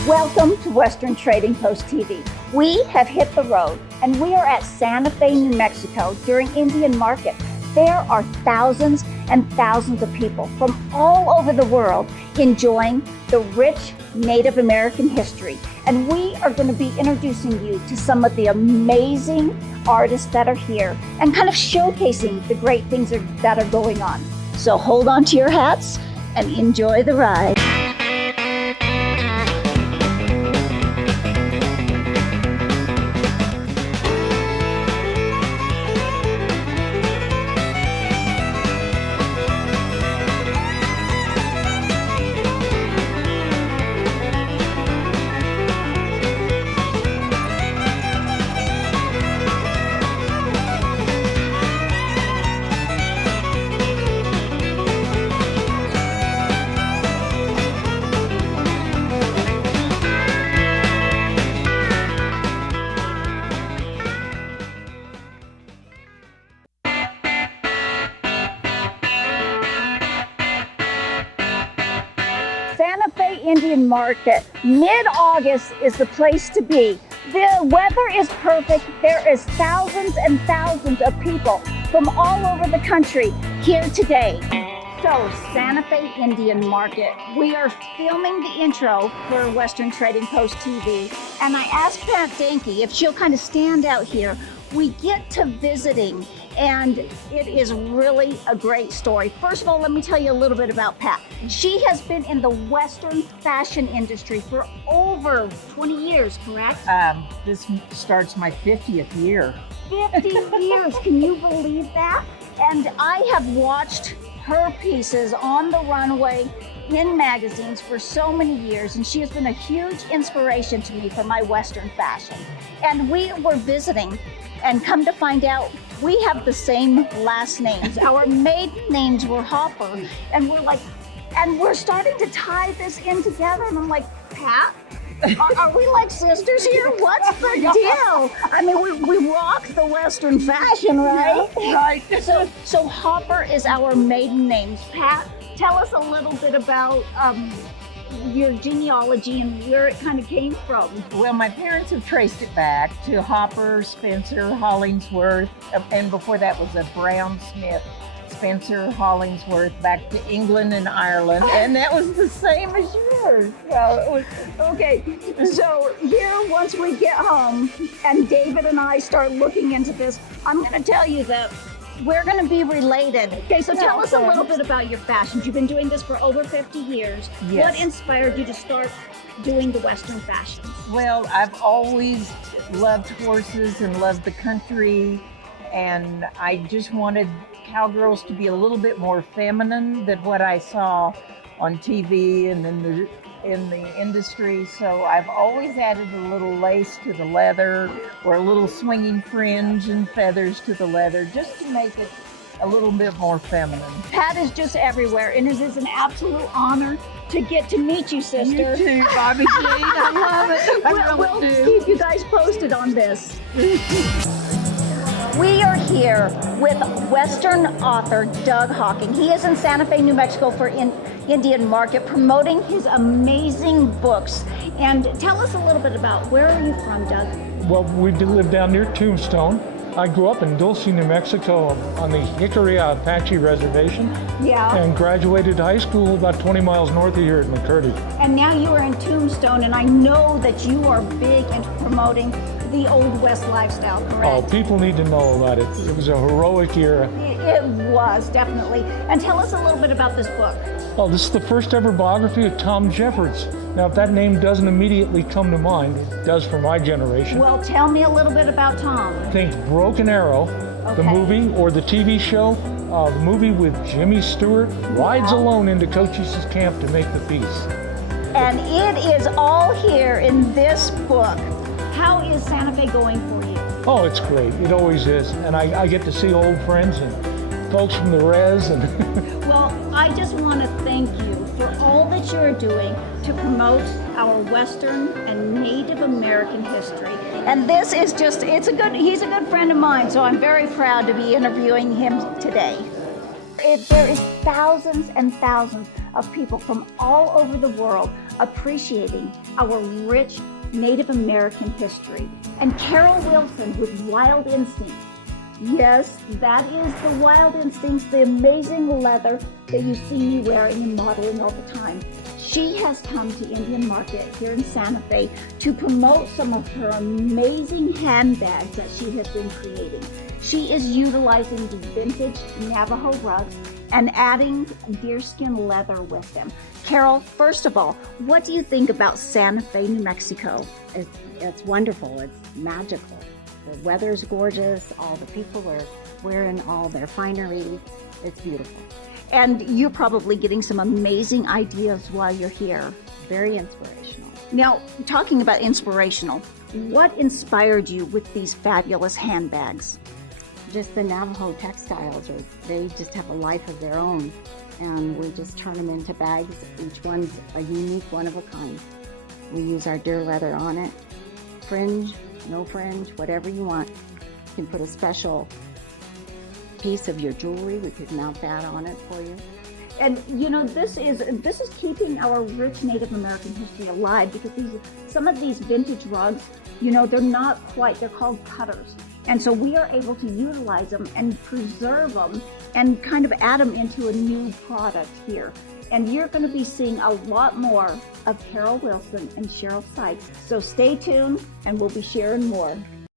Welcome to Western Trading Post TV. We have hit the road and we are at Santa Fe, New Mexico during Indian Market. There are thousands and thousands of people from all over the world enjoying the rich Native American history. And we are going to be introducing you to some of the amazing artists that are here and kind of showcasing the great things that are going on. So hold on to your hats and enjoy the ride. Santa Fe Indian Market, mid-August is the place to be. The weather is perfect. There is thousands and thousands of people from all over the country here today. So, Santa Fe Indian Market, we are filming the intro for Western Trading Post TV, and I asked Pat Danke if she'll kind of stand out here. We get to visiting, and it is really a great story. First of all, let me tell you a little bit about Pat. She has been in the Western fashion industry for over 20 years, correct? This starts my 50th year. 50 years, can you believe that? And I have watched her pieces on the runway in magazines for so many years, and she has been a huge inspiration to me for my Western fashion. And we were visiting, and come to find out, we have the same last names. Our maiden names were Hopper, and we're starting to tie this in together. And I'm like, Pat, are we like sisters here? What's the deal? I mean, we rock the Western fashion, right? Yeah, right. So Hopper is our maiden names. Pat, tell us a little bit about your genealogy and where it kind of came from. Well, my parents have traced it back to Hopper, Spencer, Hollingsworth, and before that was a Brown Smith. Spencer, Hollingsworth, back to England and Ireland, and that was the same as yours. So, okay, so here once we get home and David and I start looking into this, I'm going to tell you that we're going to be related. Okay, so tell us a little bit about your fashions. You've been doing this for over 50 years. Yes. What inspired you to start doing the Western fashions? Well, I've always loved horses and loved the country, and I just wanted cowgirls to be a little bit more feminine than what I saw on TV and in the industry. So I've always added a little lace to the leather or a little swinging fringe and feathers to the leather just to make it a little bit more feminine. Pat is just everywhere, and it is an absolute honor to get to meet you, sister. You too, Bobby Jane. I love it. We'll keep you guys posted on this. We are here with Western author Doug Hocking. He is in Santa Fe, New Mexico for Indian Market, promoting his amazing books. And tell us a little bit about, where are you from, Doug? Well, we live down near Tombstone. I grew up in Dulce, New Mexico on the Hickory Apache Reservation. Yeah. And graduated high school about 20 miles north of here at McCurdy. And now you are in Tombstone, and I know that you are big into promoting the Old West lifestyle, correct? Oh, people need to know about it. It was a heroic era. It was, definitely. And tell us a little bit about this book. Oh, this is the first ever biography of Tom Jeffords. Now, if that name doesn't immediately come to mind, it does for my generation. Well, tell me a little bit about Tom. Think Broken Arrow, the movie, or the TV show. The movie with Jimmy Stewart rides alone into Cochise' camp to make the peace. And it is all here in this book. How is Santa Fe going for you? Oh, it's great. It always is. And I get to see old friends and folks from the res. And well, I just want to thank you for all that you're doing to promote our Western and Native American history. And this is just, he's a good friend of mine, so I'm very proud to be interviewing him today. There is thousands and thousands of people from all over the world appreciating our rich Native American history. And Carol Wilson with Wild Instincts. Yes, that is the Wild Instincts, the amazing leather that you see me wearing and modeling all the time. She has come to Indian Market here in Santa Fe to promote some of her amazing handbags that she has been creating. She is utilizing the vintage Navajo rugs and adding deerskin leather with them. Carol, first of all, what do you think about Santa Fe, New Mexico? It's wonderful. It's magical. The weather's gorgeous. All the people are wearing all their finery. It's beautiful. And you're probably getting some amazing ideas while you're here. Very inspirational. Now, talking about inspirational, what inspired you with these fabulous handbags? Just the Navajo textiles, they just have a life of their own. And we just turn them into bags. Each one's a unique, one of a kind. We use our deer leather on it. Fringe, no fringe, whatever you want. You can put a special piece of your jewelry. We could mount that on it for you. And you know, this is keeping our rich Native American history alive, because some of these vintage rugs, you know, they're called cutters. And so we are able to utilize them and preserve them and kind of add them into a new product here. And you're going to be seeing a lot more of Carol Wilson and Cheryl Sykes. So stay tuned and we'll be sharing more.